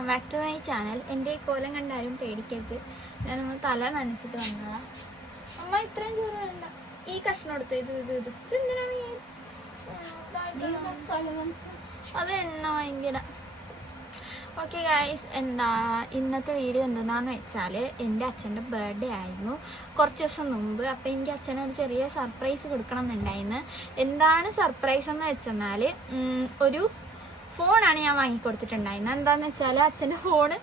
Welcome back to my channel. എൻ്റെ കോലം കണ്ടാലും പേടിക്കരുത്, ഞാനൊന്ന് തല നനച്ചിട്ട് വന്നതാ. അമ്മ ഇത്രയും ചോറ് വേണ്ട, ഈ കഷ്ണം എടുത്ത് ഇതെന്തിനാണ് അത് എണ്ണ ഭയങ്കര. ഓക്കെ ഗൈസ്, ഇന്നത്തെ വീഡിയോ എന്താണെന്ന് വെച്ചാൽ എൻ്റെ അച്ഛൻ്റെ ബർത്ത്ഡേ ആയിരുന്നു കുറച്ച് ദിവസം മുമ്പ്. അപ്പോൾ എനിക്ക് അച്ഛനൊരു ചെറിയ സർപ്രൈസ് കൊടുക്കണം എന്നുണ്ടായിരുന്നു. എന്താണ് സർപ്രൈസ് എന്ന് വെച്ചെന്നാൽ ഒരു ഫോണാണ് ഞാൻ വാങ്ങിക്കൊടുത്തിട്ടുണ്ടായിരുന്നത്. എന്താണെന്ന് വെച്ചാൽ അച്ഛൻ്റെ ഫോണ്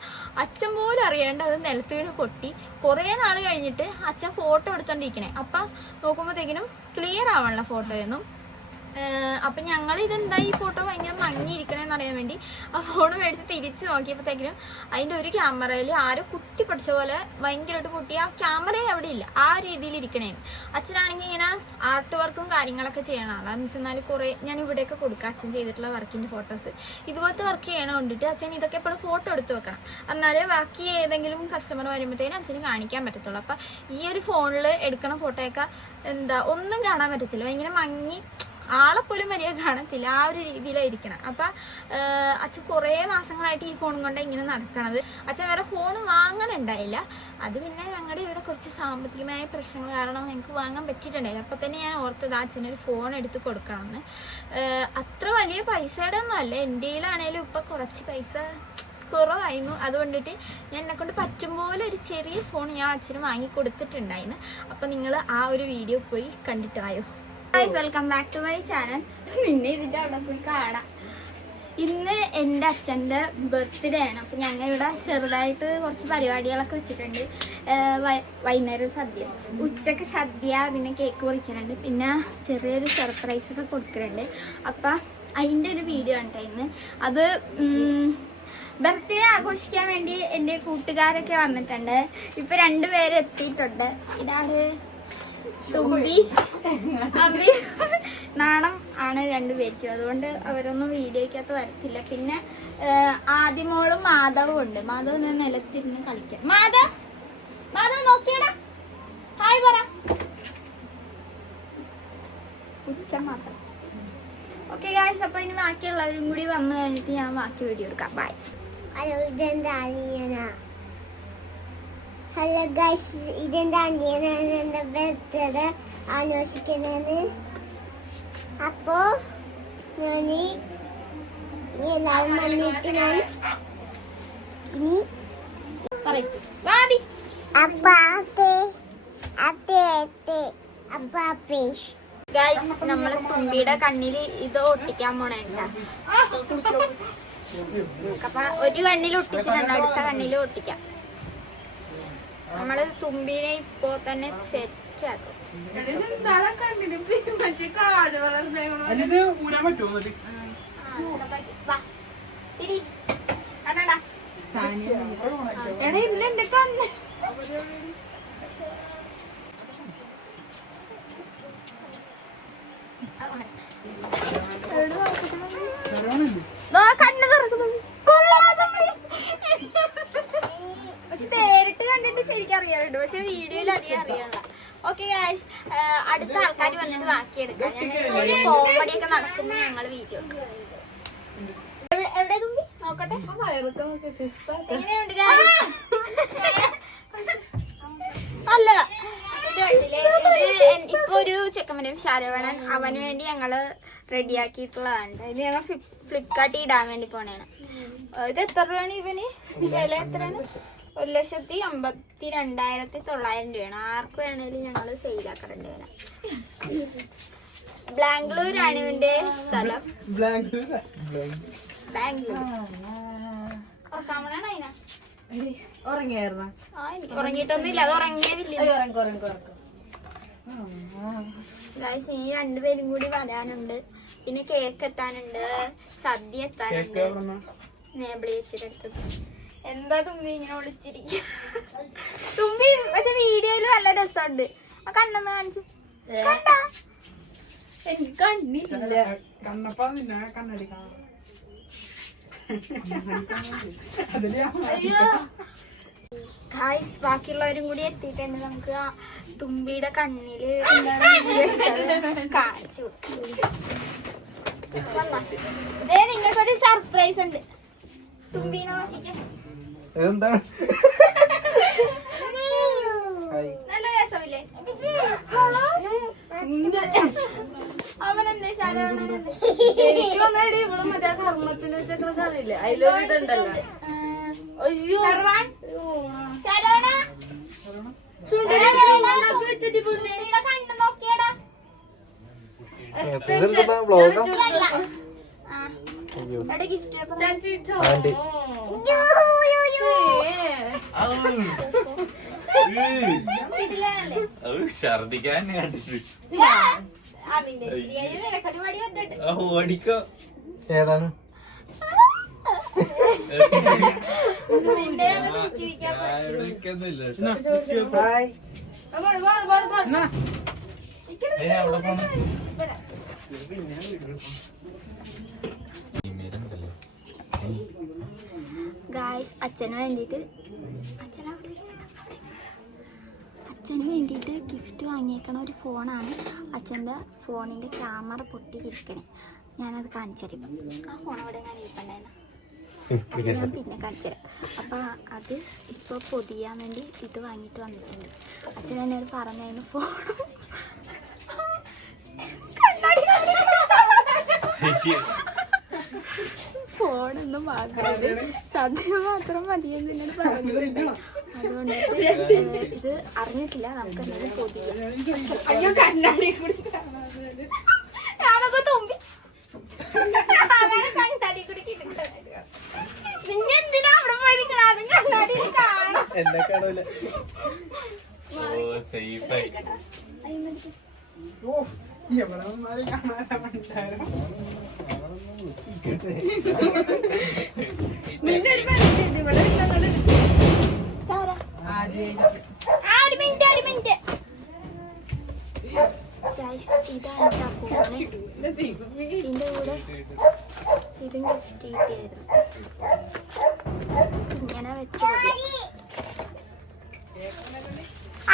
അച്ഛൻ പോലും അറിയാണ്ട് അത് നിലത്ത് വീണ് പൊട്ടി. കുറേ നാൾ കഴിഞ്ഞിട്ട് അച്ഛൻ ഫോട്ടോ എടുത്തോണ്ടിരിക്കണേ. അപ്പം നോക്കുമ്പോഴത്തേക്കിനും ക്ലിയർ ആവണല്ലോ ഫോട്ടോയൊന്നും. അപ്പം ഞങ്ങൾ ഇതെന്താ ഈ ഫോട്ടോ ഭയങ്കര മങ്ങിയിരിക്കണേന്ന് അറിയാൻ വേണ്ടി ആ ഫോൺ മേടിച്ച് തിരിച്ച് നോക്കിയപ്പോഴത്തേക്കിനും അതിൻ്റെ ഒരു ക്യാമറയിൽ ആരോ കുത്തി പഠിച്ച പോലെ ഭയങ്കരമായിട്ട് പൊട്ടി. ആ ക്യാമറയും അവിടെ ഇല്ല, ആ രീതിയിൽ ഇരിക്കണേന്ന്. അച്ഛനാണെങ്കിൽ ഇങ്ങനെ ആർട്ട് വർക്കും കാര്യങ്ങളൊക്കെ ചെയ്യണ ആളാന്ന് വെച്ചെന്നാൽ കുറേ ഞാൻ ഇവിടെയൊക്കെ കൊടുക്കുക അച്ഛൻ ചെയ്തിട്ടുള്ള വർക്കിൻ്റെ ഫോട്ടോസ്. ഇതുപോലത്തെ വർക്ക് ചെയ്യണ കൊണ്ടിട്ട് അച്ഛൻ ഇതൊക്കെ എപ്പോഴും ഫോട്ടോ എടുത്ത് വെക്കണം, എന്നാലേ ബാക്കി ഏതെങ്കിലും കസ്റ്റമർ വരുമ്പോഴത്തേനും അച്ഛന് കാണിക്കാൻ പറ്റത്തുള്ളൂ. അപ്പം ഈ ഒരു ഫോണിൽ എടുക്കണ ഫോട്ടോയൊക്കെ ഒന്നും കാണാൻ പറ്റത്തില്ല, ഭയങ്കര മങ്ങി ആളെപ്പോലും വലിയ കാണത്തില്ല, ആ ഒരു രീതിയിലായിരിക്കണം. അപ്പം അച്ഛൻ കുറേ മാസങ്ങളായിട്ട് ഈ ഫോണും കൊണ്ട് ഇങ്ങനെ നടക്കണത്. അച്ഛൻ വേറെ ഫോൺ വാങ്ങണുണ്ടായില്ല, അത് പിന്നെ ഞങ്ങളുടെ ഇവിടെ കുറച്ച് സാമ്പത്തികമായ പ്രശ്നങ്ങൾ കാരണം ഞങ്ങൾക്ക് വാങ്ങാൻ പറ്റിയിട്ടുണ്ടായില്ല. അപ്പം തന്നെ ഞാൻ ഓർത്തത് അച്ഛനൊരു ഫോൺ എടുത്ത് കൊടുക്കണമെന്ന്. അത്ര വലിയ പൈസയുടെ ഒന്നും അല്ല, എൻ്റെ കയ്യിലാണേലും ഇപ്പം കുറച്ച് പൈസ കുറവായിരുന്നു. അതുകൊണ്ടിട്ട് ഞാൻ എന്നെക്കൊണ്ട് പറ്റും പോലെ ഒരു ചെറിയ ഫോൺ ഞാൻ അച്ഛന് വാങ്ങി കൊടുത്തിട്ടുണ്ടായിരുന്നു. അപ്പം നിങ്ങൾ ആ ഒരു വീഡിയോ പോയി കണ്ടിട്ട് വായോ. Welcome back to my channel. നിന്നെ ഇതിൻ്റെ അവിടെ പോയി കാണാം. ഇന്ന് എൻ്റെ അച്ഛൻ്റെ ബർത്ത്ഡേ ആണ്. അപ്പം ഞങ്ങൾ ഇവിടെ ചെറുതായിട്ട് കുറച്ച് പരിപാടികളൊക്കെ വെച്ചിട്ടുണ്ട്. വൈകുന്നേരം സദ്യ, ഉച്ചക്ക് സദ്യ, പിന്നെ കേക്ക് മുറിക്കുന്നുണ്ട്, പിന്നെ ചെറിയൊരു സർപ്രൈസൊക്കെ കൊടുക്കുന്നുണ്ട്. അപ്പം അതിൻ്റെ ഒരു വീഡിയോ ഉണ്ടായിരുന്നു. അത് ബർത്ത്ഡേ ആഘോഷിക്കാൻ വേണ്ടി എൻ്റെ കൂട്ടുകാരൊക്കെ വന്നിട്ടുണ്ട്. ഇപ്പം 2 പേര് എത്തിയിട്ടുണ്ട്. ഇതാണ് തുമ്പി, അബി, നാണം ആണ് 2 പേർക്കും. അതുകൊണ്ട് അവരൊന്നും വീഡിയോക്കകത്ത് വരത്തില്ല. പിന്നെ ആദിമോളും മാധവും ഉണ്ട്. മാധവ് ഞാൻ നിലത്തിരുന്ന് കളിക്കാം. മാധവ് നോക്കിയടാ, ഹായ് പറ. ഉച്ച മാത്രം. ഓക്കെ ഗായ്സ്, അപ്പൊ ഇനി ബാക്കിയുള്ളവരും കൂടി വന്നു കഴിഞ്ഞിട്ട് ഞാൻ ബാക്കി വീഡിയോ എടുക്കാം. ബൈ. ഹലോ ഗൈസ്, ഇതെന്റെ അനിയനാണ് എന്റെ ബർത്ത്ഡേ ആഘോഷിക്കുന്നത്. അപ്പോ ഞാൻ എല്ലാവരും വന്നിട്ട് ഞാൻ ഗൈസ്, നമ്മള് തുമ്പിയുടെ കണ്ണില് ഇത് ഒട്ടിക്കാൻ പോണേണ്ട. അപ്പൊ ഒരു കണ്ണിൽ ഒട്ടിച്ചിട്ടുണ്ട്, അടുത്ത കണ്ണിൽ ഒട്ടിക്കാം. നമ്മള് തുമ്പിനെ ഇപ്പോ തന്നെ സെറ്റാക്കും. ഇതിലെന്റെ കണ്ണ് കണ്ണ് തുറക്കുന്നു. നേരിട്ട് കണ്ടിട്ട് ശരിക്കും അറിയാറുണ്ട്, പക്ഷെ വീഡിയോയിൽ അധികം അറിയാനുള്ള. ഓക്കെ ഗൈസ്, അടുത്ത ആൾക്കാർ വന്നിട്ട് ബാക്കി എടുക്കാം. കോമഡിയൊക്കെ നടക്കുമ്പോ ഞങ്ങള് വീഡിയോ എവിടെ തുമ്പി നോക്കട്ടെ. എങ്ങനെയുണ്ട് അല്ല ഇപ്പൊ ഒരു ചെക്കമ്മനും ശരവണൻ, അവന് വേണ്ടി ഞങ്ങള് റെഡിയാക്കിയിട്ടുള്ളതാണ്. ഇത് ഞങ്ങൾ ഫ്ലിപ്കാർട്ടിൽ ഇടാൻ വേണ്ടി പോണേണ്. ഇത് എത്ര രൂപയാണ് ഇവന് വില? എത്രയാണ്? 1,52,900 രൂപയാണ്. ആർക്ക് വേണേലും ഞങ്ങള് സെയിലാക്കാറുണ്ട്. വേണം ബാംഗ്ലൂരാണ് ഇവന്റെ സ്ഥലം. ഉറങ്ങിയിട്ടൊന്നുമില്ല, അത് ഉറങ്ങിയതില്ല. ഗൈസ്, ഈ 2 പേരും കൂടി വരാനുണ്ട്. പിന്നെ കേക്ക് എത്താനുണ്ട്, സദ്യ എത്താനുണ്ട്. നേബിളി വെച്ചിട്ട് എന്താ തുമ്പി ഇങ്ങനെ വിളിച്ചിരിക്കും? തുമ്പി പക്ഷെ വീഡിയോയില് നല്ല രസമുണ്ട്. ആ കണ്ണെന്ന് കാണിച്ചു. എനിക്ക് കണ്ണില്ല. ഗൈസ്, ബാക്കിയുള്ളവരും കൂടി എത്തിയിട്ടുണ്ട്. നമുക്ക് ആ തുമ്പിയുടെ കണ്ണില് കാണിച്ചു. ഇതേ നിങ്ങൾക്കൊരു സർപ്രൈസ് ഉണ്ട്. തുമ്പീനെ നോക്കിക്കേ. എന്താണ് നല്ല രസമില്ലേ? അവനെന്തേ ശരവണനെന്തേ? എനിക്ക് വന്നേടി ഇവിടെ മറ്റേ കർമ്മത്തിന് വെച്ചേക്കുന്ന സാധനമില്ലേ അതിലൊരു ഇതുണ്ടല്ലോ. അയ്യോ ശരവൺ, ശരവണ വെച്ചിട്ട് പുള്ളിയുടെ കണ്ണ് നോക്കിയടാ. ബ്ലോഗാ എടാ ഗിഫ്റ്റ് ആന്റി ഛർദിക്കാൻ കണ്ടിട്ട് അതിന്റെ നിനക്കൊരു മടി വന്നിട്ട് ഓടിക്കോ. ഏതാണ് നിന്റെ അത് നോക്കിയിരിക്കാൻ ഓടിക്കൊന്നുമില്ല ഹായ് അവിടെ പോണ ഗായ്സ് അച്ഛന് വേണ്ടിയിട്ട് ഗിഫ്റ്റ് വാങ്ങിയേക്കണ ഒരു ഫോണാണ്. അച്ഛൻ്റെ ഫോണിൻ്റെ ക്യാമറ പൊട്ടിയിരിക്കണേ. ഞാനത് കാണിച്ചറിയാം. ആ ഫോൺ അവിടെ ഞാൻ ഇരിപ്പുണ്ടായിരുന്നു. അത് ഞാൻ പിന്നെ കാണിച്ചുതരാം. അപ്പം അത് ഇപ്പോൾ പൊതിയാൻ വേണ്ടി ഇത് വാങ്ങിയിട്ട് വന്നിട്ടുണ്ട്. അച്ഛൻ എന്നോട് പറഞ്ഞതിന് ഫോണൊന്നും വാങ്ങരുത്, സദ്യ മാത്രം മതിയെന്ന് എന്നോട് പറഞ്ഞിട്ടുണ്ട്. അതുകൊണ്ട് ഇത് അറിഞ്ഞിട്ടില്ല. നമുക്ക് എന്തെങ്കിലും പൊതിയാം. ഞാനൊക്കെ തുമ്പി കണ്ണാടി കൂടി നിങ്ങ എന്തിനാ അവിടെ പോയി നിൽക്കണം? അതും കണ്ണാടിയിൽ കാണാം. എന്നെ കാണൂല. സേഫായി നിന്റെ ഒരു മനസ്സിൽ ഇവിടെ ഒരു മിനിറ്റ് ഇതാണ് ആ ഫോണ്. ഇതിന്റെ കൂടെ ഇതും ഗിഫ്റ്റ് കിട്ടിയായിരുന്നു. ഇങ്ങനെ വെച്ച്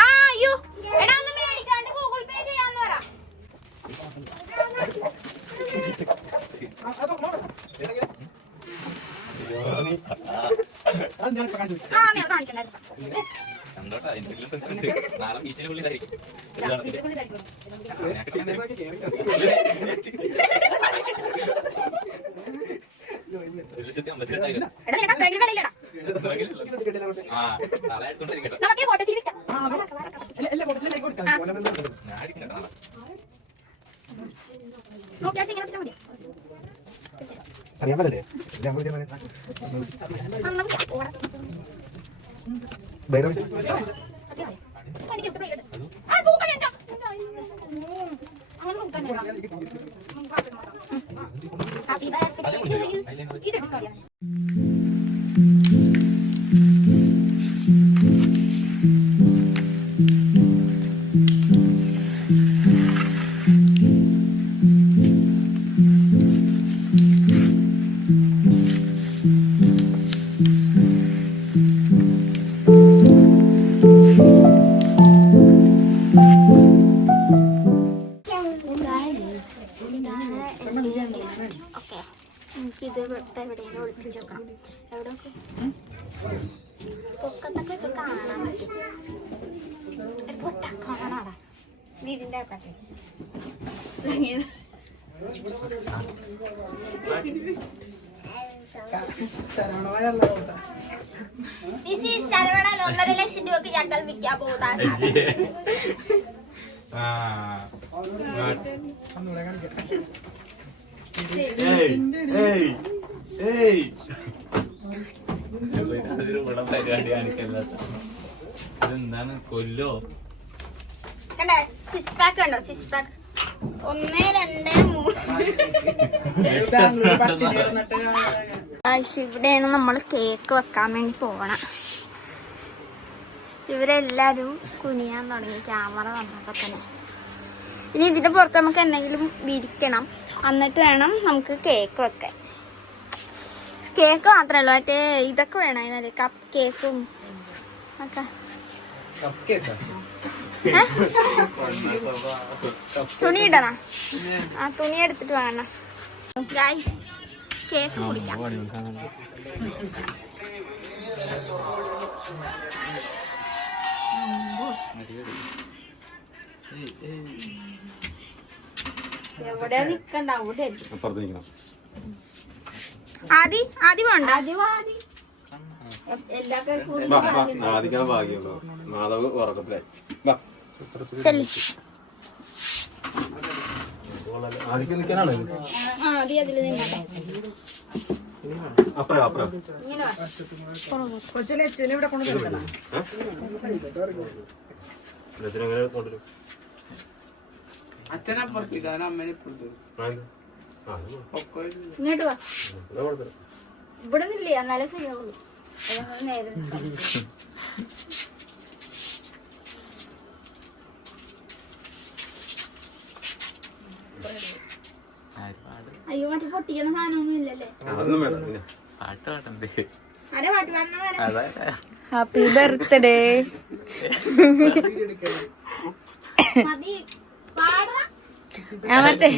അയ്യോ എടാ ഒന്ന് മേടിക്കാണ്ട് ഗൂഗിൾ പേ ചെയ്യാന്ന് പറ. നീ കാണിക്കണ്ടായിരുന്നു. സന്തോട്ടാ. നാളെ ബീച്ചിലെ പുള്ളിതായിരിക്കും. എടാ നിനക്ക് അത്രയും വിലയില്ലടാ. ആ നാളെ എടുത്തോണ്ടിരിക്കട്ടെ. നമുക്ക് ഫോട്ടോ ചെയ്തിട്ടാ ഞാൻ അടിക്കട്ടെ നാളെ. നോക്കിയാൽ ഇങ്ങനെ വെച്ചാൽ മതി. അറിയാൻ പറ്റേ ഇതെടുക്കാം. ഓക്കെ എനിക്കിത് എവിടെയെങ്കിലും ഒളിപ്പിച്ച് വെക്കണം. എവിടെ പൊക്കത്തൊക്കെ ഇത് കാണാൻ പറ്റും. പൊട്ട കാണാടാ ഇതിന്റെ ശരവണൻ 1.5 ലക്ഷം രൂപക്ക് ഞങ്ങൾ വിൽക്കാൻ പോകുന്ന പരിപാടി കാണിക്കല്ലാത്ത ഇതെന്താണ് കൊല്ലോ? കണ്ടേ സിക്സ് പാക്ക് ഉണ്ടോ? സിക്സ് പാക്ക് 1, 2, 3 ഇവിടെയാണ് നമ്മൾ കേക്ക് വെക്കാൻ വേണ്ടി പോകണം. ഇവരെല്ലാരും കുനിയാൻ തുടങ്ങി ക്യാമറ വന്നപ്പോ തന്നെ. ഇനി ഇതിന്റെ പുറത്ത് നമുക്ക് എന്തെങ്കിലും വിരിക്കണം, എന്നിട്ട് വേണം നമുക്ക് കേക്ക് വെക്കാൻ. കേക്ക് മാത്രമല്ല മറ്റേ ഇതൊക്കെ വേണം അതിനാല് കപ്പ് കേക്കും ഒക്കെ. തുണി ഇടണം. ആ തുണി എടുത്തിട്ട് വേണം. ഗൈസ് കേക്ക് കുടിക്കാം. എവിടെ നിക്കണ്ട അവിടെ ആദ്യം വേണ്ട. എല്ലാ കൂടി ആദിക്കാണ് ഭാഗ്യമുണ്ടോ മാധവ് ഉറക്കത്തിലായി ചെല്ലി. ആദിക്ക് നിൽക്കാനാണ് ആദ്യം അതിൽ നിന്നോട്ടെ. അപ്പഴാ അപ്പഴാ കൊച്ചിനെ അച്ഛനെ ഇവിടെ കൊണ്ട് കിടക്കണം. എങ്ങനെ കൊണ്ടുവരും അച്ഛനപ്പുറത്തേക്ക് അതിന് അമ്മേനെ ഇപ്പുറത്ത് ഇങ്ങോട്ട് വാ. ഇവിടെ നിന്നില്ലേ എന്നാലേ ശരിയാവുള്ളൂ. നേരെ നിൽക്കാം. അയ്യോ മറ്റേ പൊട്ടിക്കണ സാധനമൊന്നും ഇല്ലല്ലേ? അതൊന്നും വേണ്ട പിന്നെ പാട്ട് പാടണ്ടേ? ആരെ പാട്ട് പാടുന്നതാരാ? അതാ ഹാപ്പി ബർത്ത്ഡേ. മതി പാടാ. ഞാൻ മറ്റേ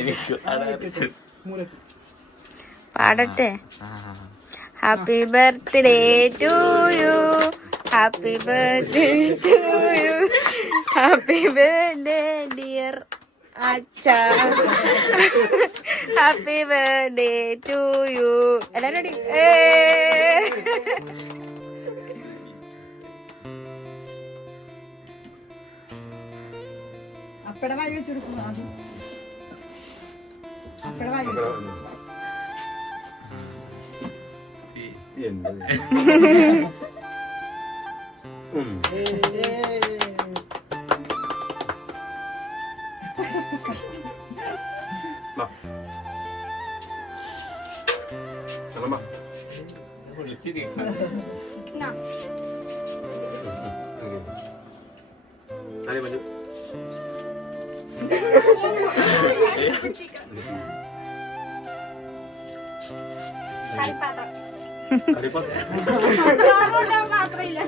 എനിക്ക് പാടട്ടെ. Happy birthday to you, happy birthday to you, happy birthday dear അച്ഛ, ഹാപ്പി ബർത്ത്ഡേ ടു യു. എല്ലാരും ready? അപ്പടെ വായി വെച്ചു കൊടുക്കും. അപ്പടെ വായി മാത്രമില്ല.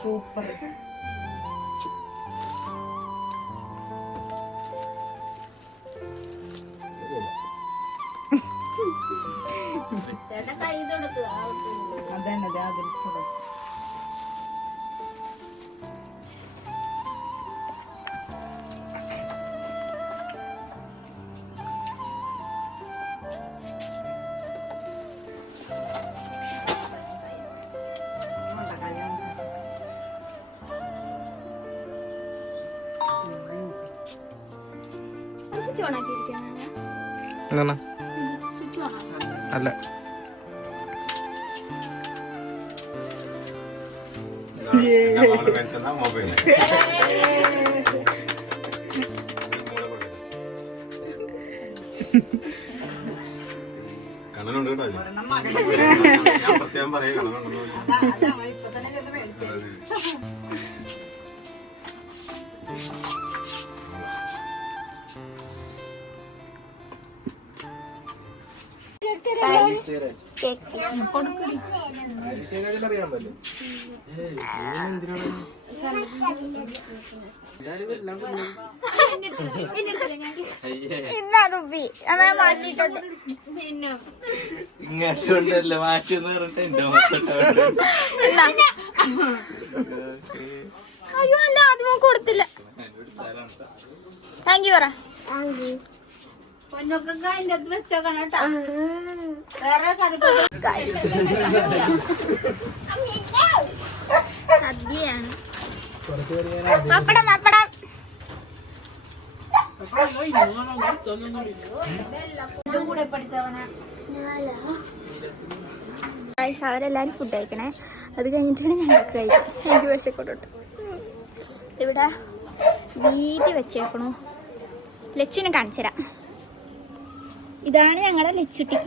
സൂപ്പർ. ചേട്ടാ കൈ കൊടുക്കുക. അതന്നെ അതിൽ സ്വിച്ച് ഓണാക്കിയിരിക്കാനാണ്. എന്താണ് സ്വിച്ച് ഓണാക്കി. അല്ല മൊബൈൽ കണ്ണനുണ്ട് കേട്ടോ ഞാൻ പ്രത്യേകം പറയാം കണ്ണനുണ്ടെന്ന്. ഇപ്പൊ തന്നെ ചെന്ന് മേടിച്ചേ. അറിയാൻ പറ്റും ഇന്നാ തുപ്പി അതാ മാറ്റിയിട്ടുണ്ട്. ഇങ്ങോട്ടല്ലേ മാറ്റിന്ന് പറഞ്ഞിട്ട് എന്റെ മക്കളുടെ അയ്യോ എന്റെ ആദ്യമോ കൊടുത്തില്ല. താങ്ക് യു പറ. പൊന്നൊക്കെ അതിന്റെ അത് വെച്ചോക്കണം കേട്ടോ. സദ്യയാണ്. പപ്പടം പപ്പടം കൂടെ പഠിച്ചവനാ അവരെല്ലാരും ഫുഡ് കഴിക്കണേ. അത് കഴിഞ്ഞിട്ടാണ് ഞങ്ങൾക്ക് കഴിക്കാം. എനിക്ക് വിശക്കോട്ട് ഇവിടെ വീതി വെച്ചേക്കണു. ലച്ചുവിനെ കാണിച്ചുതരാം. ഇതാണ് ഞങ്ങളുടെ ലച്ചുട്ടി.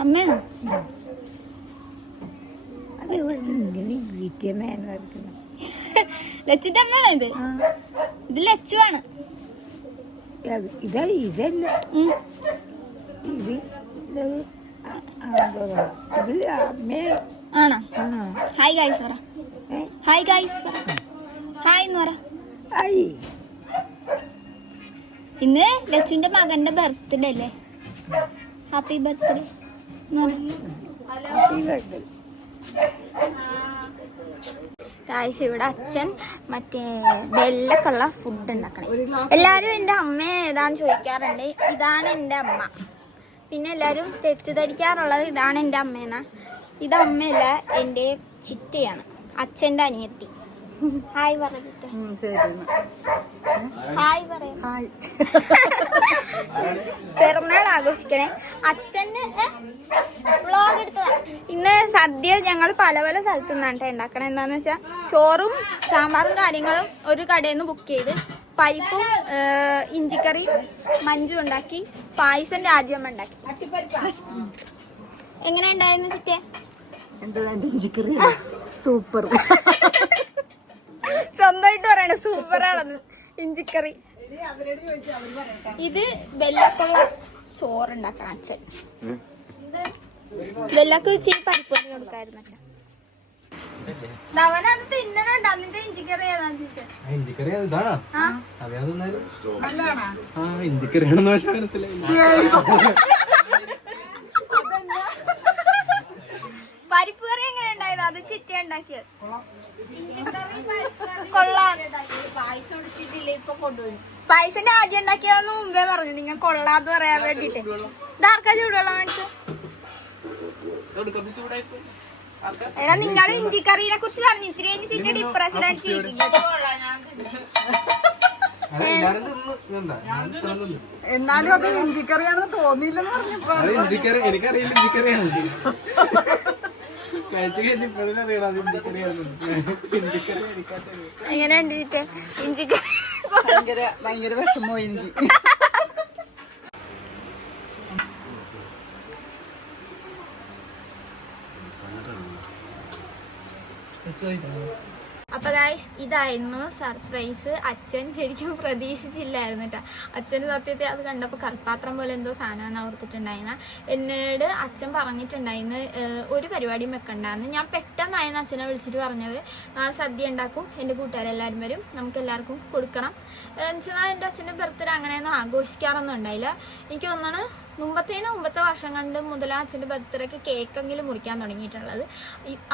അമ്മയാണോ? ലച്ചിന്റെ അമ്മയാണോ ഇത്? ഇത് ലച്ചുവാണ്. ആണോ? ഹായ് ഗായ്സ് പറ. ഹായ് ഗായ്സ് പറ. ഹായ് എന്ന് പറ. ഇന്ന് ലച്ചുവിന്റെ മകന്റെ ബർത്ത്ഡേ അല്ലേ? Happy birthday. ഗായ്സ് ഇവിടെ അച്ഛൻ മറ്റേ വെള്ളക്കുള്ള ഫുഡ് ഉണ്ടാക്കണം. എല്ലാരും എന്റെ അമ്മ ഏതാന്ന് ചോദിക്കാറുണ്ട്. ഇതാണ് എന്റെ അമ്മ. പിന്നെ എല്ലാരും തെറ്റിദ്ധരിക്കാറുള്ളത് ഇതാണ് എന്റെ അമ്മയെന്നാ. ഇത് അമ്മയല്ല, എന്റെ ചിറ്റയാണ്, അച്ഛന്റെ അനിയത്തി. ഹായ് പറ ചിറ്റ. ഹായ് പറയാം. പിറന്നാൾ ആഘോഷിക്കണേ. അച്ഛന് വ്ളോഗ് എടുത്തതാ. ഇന്ന് സദ്യ ഞങ്ങൾ പല പല സ്ഥലത്തു നിന്നാണ് ഉണ്ടാക്കണം. എന്താന്ന് വെച്ചാൽ ചോറും സാമ്പാറും കാര്യങ്ങളും ഒരു കടയിൽ നിന്ന് ബുക്ക് ചെയ്ത്, പരിപ്പും ഇഞ്ചിക്കറി മഞ്ജു ഉണ്ടാക്കി, പായസം രാജ്യമ്മ ഉണ്ടാക്കി. എങ്ങനെ ഉണ്ടായിരുന്നു ചിറ്റേ? ഇഞ്ചിക്കറി സൂപ്പർ. സ്വന്തമായിട്ട് പറയണ സൂപ്പറാണെന്ന്. ഇഞ്ചിക്കറി. ഇത് വെള്ളക്കുള്ള ചോറുണ്ടാക്കണം അച്ഛൻ. വെള്ളക്ക് ഇച്ചിരി പരിപ്പൊടി കൊടുക്കായിരുന്നു അച്ഛൻ. അവനത് തിന്നണുണ്ട്. എന്നിട്ട് ഇഞ്ചിക്കറി ഏതാന്ന് ചോദിച്ചത്. പരിപ്പ് കറി എങ്ങനെ ഉണ്ടായത്? അത് ചിറ്റ ഉണ്ടാക്കിയത്. കൊള്ളാം. പായസം ആദ്യം ഉണ്ടാക്കിയതെന്ന് മുമ്പേ പറഞ്ഞു. നിങ്ങൾ കൊള്ളാന്ന് പറയാൻ വേണ്ടിട്ട്. ഇതാർക്കാ ചൂടുവെള്ളം മേടിച്ചു? എടാ നിങ്ങൾ ഇഞ്ചിക്കറിനെ കുറിച്ച് പറഞ്ഞു. ഇത്തിരി കഴിഞ്ഞ് ചിറ്റ ഡിപ്രഷൻ അടിച്ചിരിക്കുന്നത്. എന്നാലും അത് ഇഞ്ചിക്കറിയാണെന്ന് തോന്നിയില്ലെന്ന് പറഞ്ഞപ്പോ എനിക്കറിയില്ല ഇഞ്ചിക്കറിയാണ്. എങ്ങനെയുണ്ട് ചിറ്റ ഇഞ്ചിക്കറി? ഭയങ്കര വിഷമോ എനിക്ക്. അപ്പൊ ഗായ്സ് ഇതായിരുന്നു സർപ്രൈസ്. അച്ഛൻ ശരിക്കും പ്രതീക്ഷിച്ചില്ലായിരുന്നു കേട്ടോ. അച്ഛന് സത്യത്തെ അത് കണ്ടപ്പോൾ കൽപ്പാത്രം പോലെ എന്തോ സാധനമാണ് ഓർത്തിട്ടുണ്ടായിരുന്ന. എന്നോട് അച്ഛൻ പറഞ്ഞിട്ടുണ്ടായിരുന്നു ഒരു പരിപാടിയും വെക്കണ്ടാന്ന്. ഞാൻ പെട്ടെന്നായിരുന്നു അച്ഛനെ വിളിച്ചിട്ട് പറഞ്ഞത് നാളെ സദ്യ ഉണ്ടാക്കും, എൻ്റെ കൂട്ടുകാരെല്ലാവരും വരും, നമുക്ക് എല്ലാവർക്കും കൊടുക്കണം. എന്നുവെച്ചാൽ എൻ്റെ അച്ഛൻ്റെ ബർത്ത്ഡേ അങ്ങനെയൊന്നും ആഘോഷിക്കാറൊന്നും ഉണ്ടായില്ല. എനിക്ക് തോന്നുന്നു മുമ്പത്തെ വർഷം കണ്ട് മുതലാ അച്ഛൻ്റെ ബർത്ത്ഡേക്ക് കേക്കെങ്കിലും മുറിക്കാൻ തുടങ്ങിയിട്ടുള്ളത്.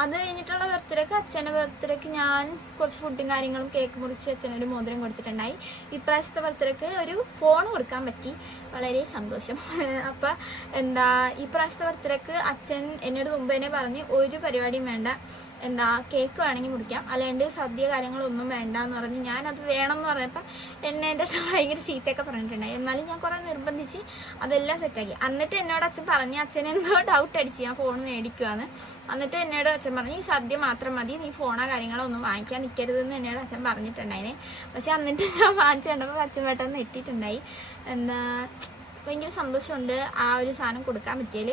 അത് കഴിഞ്ഞിട്ടുള്ള ബർത്ത്ഡേക്ക് അച്ഛൻ്റെ ബർത്ത്ഡേക്ക് ഞാൻ കുറച്ച് ഫുഡും കാര്യങ്ങളും കേക്ക് മുറിച്ച് അച്ഛനൊരു മോതിരം കൊടുത്തിട്ടുണ്ടായി. ഇപ്രാവശ്യത്തെ ബർത്ത്ഡേക്ക് ഒരു ഫോൺ കൊടുക്കാൻ പറ്റി, വളരെ സന്തോഷം. അപ്പം ഇപ്രാവശ്യത്തെ ബർത്ത്ഡേക്ക് അച്ഛൻ എന്നോട് മുമ്പ് തന്നെ പറഞ്ഞ് ഒരു പരിപാടിയും വേണ്ട, കേക്ക് വേണമെങ്കിൽ മുറിക്കാം, അല്ലാണ്ട് സദ്യ കാര്യങ്ങളൊന്നും വേണ്ട എന്ന് പറഞ്ഞ് ഞാനത് വേണം എന്ന് പറഞ്ഞപ്പോൾ എൻ്റെ ഭയങ്കര ചീത്തയൊക്കെ പറഞ്ഞിട്ടുണ്ടായി. എന്നാലും ഞാൻ കുറേ നിർബന്ധിച്ച് അതെല്ലാം സെറ്റാക്കി. എന്നിട്ട് എന്നോട് അച്ഛൻ പറഞ്ഞ്, അച്ഛൻ എന്തോ ഡൗട്ട് അടിച്ച് ഞാൻ ഫോൺ മേടിക്കുവാന്ന്. എന്നിട്ട് എന്നോട് അച്ഛൻ പറഞ്ഞു ഈ സദ്യ മാത്രം മതി, നീ ഫോണോ കാര്യങ്ങളോ ഒന്നും വാങ്ങിക്കാൻ നിൽക്കരുതെന്ന് എന്നോട് അച്ഛൻ പറഞ്ഞിട്ടുണ്ടായിനെ. പക്ഷെ എന്നിട്ട് ഞാൻ വാങ്ങിച്ചു കണ്ടപ്പോൾ അച്ഛൻ പെട്ടെന്ന് എത്തിയിട്ടുണ്ടായി. ഭയങ്കര സന്തോഷമുണ്ട് ആ ഒരു സാധനം കൊടുക്കാൻ പറ്റിയാൽ.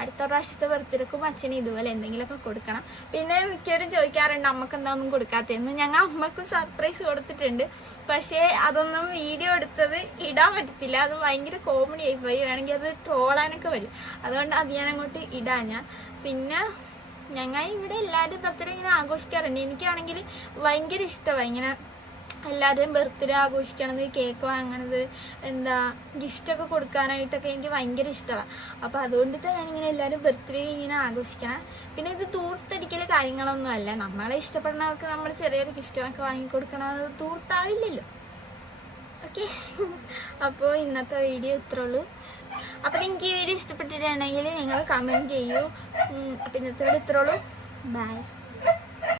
അടുത്ത പ്രാവശ്യത്തെ ബർത്ത്ഡേക്കും അച്ഛന് ഇതുപോലെ എന്തെങ്കിലുമൊക്കെ കൊടുക്കണം. പിന്നെ മിക്കവരും ചോദിക്കാറുണ്ട് അമ്മക്ക് എന്താ ഒന്നും കൊടുക്കാത്തതെന്ന്. ഞങ്ങൾ അമ്മക്കും സർപ്രൈസ് കൊടുത്തിട്ടുണ്ട്, പക്ഷേ അതൊന്നും വീഡിയോ എടുത്തത് ഇടാൻ പറ്റത്തില്ല. അത് ഭയങ്കര കോമഡി ആയിപ്പോയി, വേണമെങ്കിൽ അത് ട്രോളാനൊക്കെ വരും. അതുകൊണ്ട് അത് ഞാൻ അങ്ങോട്ട് ഇടാൻ. പിന്നെ ഞങ്ങൾ ഇവിടെ എല്ലാവരും ബർത്ത്ഡേ ഇങ്ങനെ ആഘോഷിക്കാറുണ്ട്. എനിക്കാണെങ്കിൽ ഭയങ്കര ഇഷ്ടമാണ് ഇങ്ങനെ എല്ലാവരുടെയും ബർത്ത്ഡേ ആഘോഷിക്കണത്, കേക്ക് വാങ്ങണത്, ഗിഫ്റ്റൊക്കെ കൊടുക്കാനായിട്ടൊക്കെ എനിക്ക് ഭയങ്കര ഇഷ്ടമാണ്. അപ്പോൾ അതുകൊണ്ടിട്ട് ഞാനിങ്ങനെ എല്ലാവരും ബർത്ത്ഡേ ഇങ്ങനെ ആഘോഷിക്കണം. പിന്നെ ഇത് തൂർത്തടിക്കൽ കാര്യങ്ങളൊന്നും അല്ല. നമ്മളെ ഇഷ്ടപ്പെടുന്നവർക്ക് നമ്മൾ ചെറിയൊരു ഗിഫ്റ്റൊക്കെ വാങ്ങിക്കൊടുക്കണത് തൂർത്താവില്ലല്ലോ. ഓക്കെ, അപ്പോൾ ഇന്നത്തെ വീഡിയോ ഇത്രേ ഉള്ളൂ. അപ്പോൾ നിങ്ങൾക്ക് ഈ വീഡിയോ ഇഷ്ടപ്പെട്ടിട്ടുണ്ടെങ്കിൽ നിങ്ങൾ കമൻറ്റ് ചെയ്യൂ. അപ്പോൾ ഇന്നത്തെ വീഡിയോ ഇത്രേ ഉള്ളൂ. ബൈ.